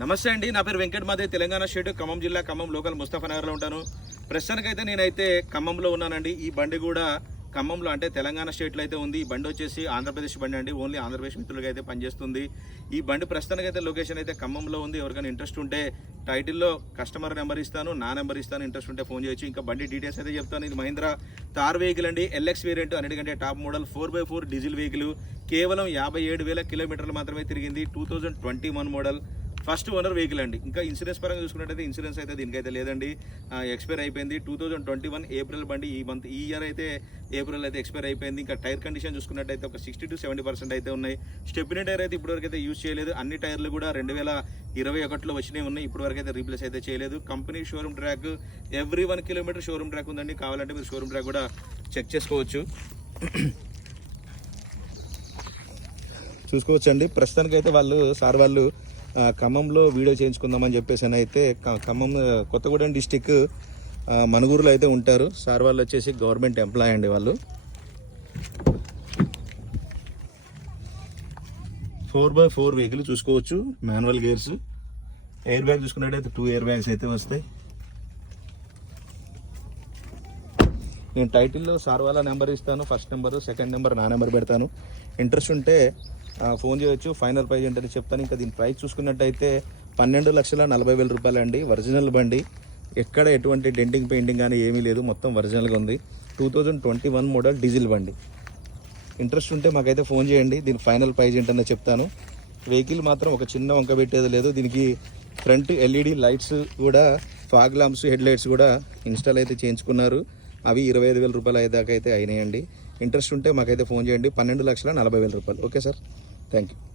నమస్తే అండి నా పేరు వెంకట్ మాదే తెలంగాణ స్టేట్ ఖమ్మం జిల్లా ఖమ్మం లోకల్ ముస్తఫానగర్లో ఉంటాను. ప్రస్తుతానికైతే నేనైతే ఖమ్మంలో ఉన్నానండి. ఈ బండి కూడా ఖమ్మంలో అంటే తెలంగాణ స్టేట్లో అయితే ఉంది. ఈ బండి వచ్చేసి ఆంధ్రప్రదేశ్ బండి అండి. ఓన్లీ ఆంధ్రప్రదేశ్ మిత్రులకి అయితే పనిచేస్తుంది. ఈ బండి ప్రస్తుతానికి అయితే లొకేషన్ అయితే ఖమ్మంలో ఉంది. ఎవరికైనా ఇంట్రెస్ట్ ఉంటే టైటిల్లో కస్టమర్ నెంబర్ ఇస్తాను నా నెంబర్ ఇస్తాను ఇంట్రెస్ట్ ఉంటే ఫోన్ చేయొచ్చు. ఇంకా బండి డీటెయిల్స్ అయితే చెప్తాను. ఇది మహీంద్రా తార్ వెహికల్ అండి. ఎల్ఎక్స్ వేరియంట్ అన్నిటికంటే top model four by four diesel vehicle. కేవలం యాభై ఏడు వేల కిలోమీటర్లు మాత్రమే తిరిగింది. Two thousand twenty one model. First owner vehicle అండి. ఇంకా ఇన్సూరెన్స్ పరంగా చూసుకున్నట్టయితే ఇన్సూరెన్స్ అయితే దీనికైతే లేదండి. ఎక్స్పైర్ అయిపోయింది. Two thousand twenty one April బండి ఈ మంత్ ఈ ఇయర్ అయితే ఏప్రిల్ అయితే ఎక్స్పైర్ అయిపోయింది. ఇంకా టైర్ కండిషన్ చూసుకున్నట్టయితే ఒక సిక్స్టీ టు సెవెంటీ పర్సెంట్ అయితే ఉన్నాయి. స్టెప్పిన టైర్ అయితే ఇప్పటివరకు అయితే యూజ్ చేయలేదు. అన్ని టైర్లు కూడా రెండు వేల ఇరవై ఒకటిలో వచ్చినవి ఉన్నాయి. ఇప్పటివరకు అయితే రీప్లేస్ అయితే చేయలేదు. Company showroom track every one kilometre showroom track ఉందండి. కావాలంటే మీరు షోరూమ్ ట్రాక్ కూడా చెక్ చేసుకోవచ్చు. చూసుకోవచ్చండి. ప్రస్తుతానికి అయితే వాళ్ళు సార్ వాళ్ళు ఖమ్మంలో వీడియో చేయించుకుందామని చెప్పేసి అని అయితే ఖమ్మం కొత్తగూడెం డిస్టిక్ ఆ, మనుగూరులో అయితే ఉంటారు. సార్ వాళ్ళు వచ్చేసి గవర్నమెంట్ ఎంప్లాయ్ అండి వాళ్ళు. ఫోర్ బై ఫోర్ వెహికల్ చూసుకోవచ్చు. Manual gears. ఎయిర్ బ్యాగ్ చూసుకున్నట్టయితే టూ ఎయిర్ బ్యాగ్స్ అయితే వస్తాయి. నేను టైటిల్లో సార్ వాళ్ళ నెంబర్ ఇస్తాను. ఫస్ట్ నెంబర్ సెకండ్ నెంబర్ నా నెంబర్ పెడతాను. ఇంట్రెస్ట్ ఉంటే ఫోన్ చేయొచ్చు. ఫైనల్ ప్రైజ్ ఏంటని చెప్తాను. ఇంకా దీని ప్రైస్ చూసుకున్నట్టయితే పన్నెండు లక్షల నలభై వేల రూపాయలు అండి ఒరిజినల్ బండి. ఎక్కడ ఎటువంటి డెంటింగ్ పెయింటింగ్ కానీ ఏమీ లేదు. మొత్తం ఒరిజినల్గా ఉంది. Two thousand twenty one model diesel బండి. ఇంట్రెస్ట్ ఉంటే మాకైతే ఫోన్ చేయండి. దీని ఫైనల్ ప్రైజ్ ఏంటనే చెప్తాను. వెహికల్ మాత్రం ఒక చిన్న వంక పెట్టేది లేదు. దీనికి ఫ్రంట్ ఎల్ఈడి లైట్స్ కూడా ఫాగ్ లాంప్స్ హెడ్ లైట్స్ కూడా ఇన్స్టాల్ అయితే చేయించుకున్నారు. అవి ఇరవై ఐదు వేల రూపాయలు అయ్యేదాకా అయితే అయినాయండి. ఇంట్రెస్ట్ ఉంటే మాకైతే ఫోన్ చేయండి. పన్నెండు లక్షల నలభై వేల రూపాయలు. Okay sir? Thank you.